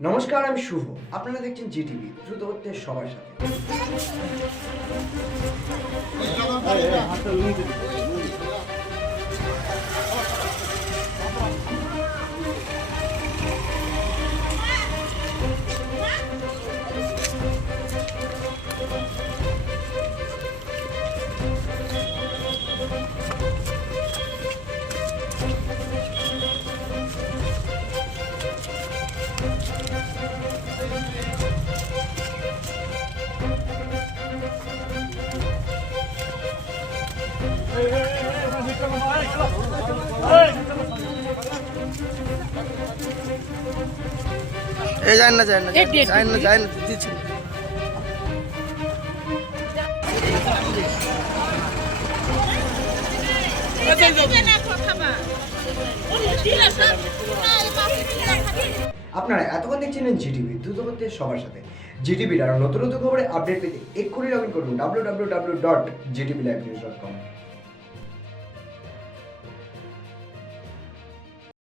নমস্কার আমি শুভ আপনারা দেখছেন জি টিভি দ্রুত হচ্ছে সবার সাথে এই যায় না যায় না যায় না যায় না দিচ্ছি। আপনারা এতক্ষণ দেখছিলেন জিটিভি দ্রুত হচ্ছে সবার সাথে। জিটিভির আরও নতুন নতুন খবরে আপডেট পেতে এক্ষুনি লগ ইন করুন W W W dot ZTV live news dot com